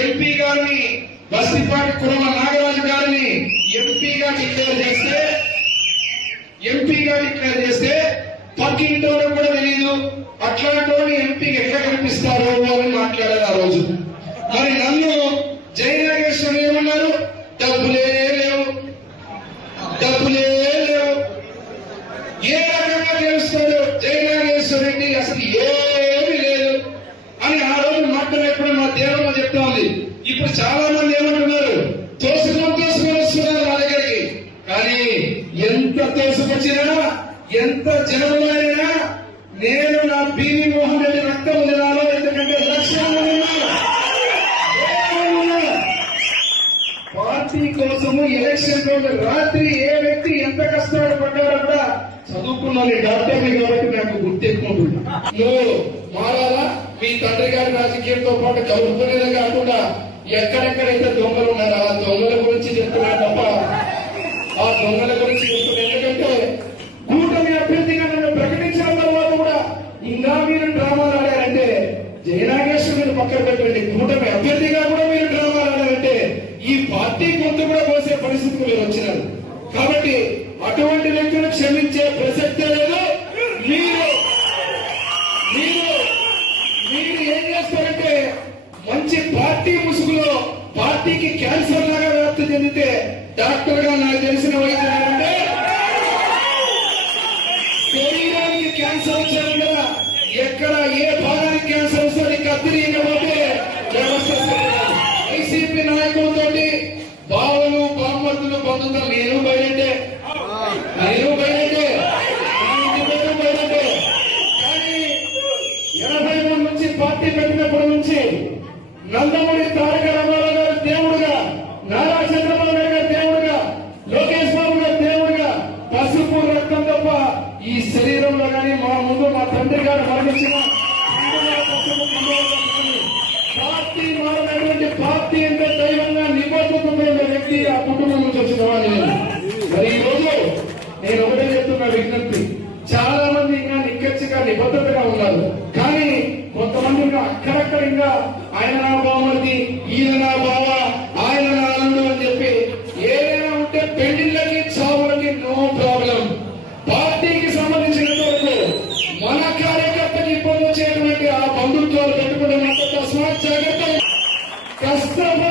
MP గారిని బస్తిపాటి కురమ నాగరాజు గారిని ఎంపీగా డిక్లేర్ చేస్తే ఎంపీగా డిక్లేర్ చేస్తే పక్కింటో కూడా తెలియదు అట్లాంటి ఎంపీకి ఎక్కడ కనిపిస్తారో అని మాట్లాడారు ఆ రోజు. మరి నన్ను జయనాగేశ్వరం ఏమన్నారు డబ్బులే లేవు. డబ్బులే ఇప్పుడు చాలా మంది ఏమంటున్నారు? తోసుకొని తోసుకొని వస్తున్నారు మా దగ్గరికి. కానీ ఎంత తోసుకొచ్చినా ఎంత జనములైనా నేను నా బీవీ మోహన్ రెడ్డి రక్తం తినాలో ఎందుకంటే లక్ష్యంగా పార్టీ కోసము ఎలక్షన్ రోజు రాత్రి ఏ వ్యక్తి ఎంత కష్టాలు పడ్డారో కూడా చదువుకున్నాను డాక్టర్ని కాబట్టి నాకు గుర్తెట్టుకుంటుంది నువ్వు మారాలా? మీ తండ్రి గారి రాజకీయంతో పాటు గౌరవనీయం కాకుండా ఎక్కడెక్కడైతే దొంగలు ఉన్నారో ఆ దొంగల గురించి చెప్తున్నాను తప్ప ఆ దొంగల గురించి చెప్తున్నాను ఎందుకంటే కూటమి అభ్యర్థిగా నన్ను ప్రకటించిన తర్వాత కూడా ఇంకా మీరు డ్రామాలు ఆడారంటే జయనాగేశ్వరుని పక్కన పెట్టండి. కూటమి అభ్యర్థిగా కూడా మీరు డ్రామాలు ఆడారంటే ఈ పార్టీ కొంత కూడా పోసే పరిస్థితికి మీరు వచ్చినారు. కాబట్టి అటువంటి వ్యక్తులు క్షమించే ప్రసక్తే లేదు మీరు మీరు మీరు ఏం చేస్తారంటే మంచి పార్టీ ముసుగులో పార్టీకి క్యాన్సర్ లాగా వ్యాప్తి చెందితే డాక్టర్గా నాకు తెలిసిన వైద్యం ఏంటంటే శరీరానికి క్యాన్సర్ వచ్చారు కదా ఎక్కడ ఏ భాగానికి క్యాన్సర్ వస్తుంది కత్తిరియకపోతే వ్యవస్థ వైసీపీ నాయకులతో బావులు బామ్మర్తులు పొందుతాం నేను బయటే నేను బయటే బయటే కానీ ఎనభై మూడు నుంచి పార్టీ పెట్టినప్పటి నుంచి నందమూరి శరీరంలో కానీ మా ముందు మా తండ్రి గారు మరణించిన పార్టీ మారినటువంటి పార్టీ అంటే దైవంగా నిబద్ధతమైన వ్యక్తి ఆ కుటుంబం నుంచి వచ్చిన వాడిని మరి ఈ రోజు నేను ఒకటే చెప్తున్న విజ్ఞప్తి. చాలా మంది ఇంకా నిక్కచ్చిగా నిబద్ధతగా ఉన్నారు. కానీ కొంతమంది ఇంకా అక్కడక్కడ ఇంకా ఆయన నా బావమరిది ఈయన నా తస్మాత్ జాగ్రత్త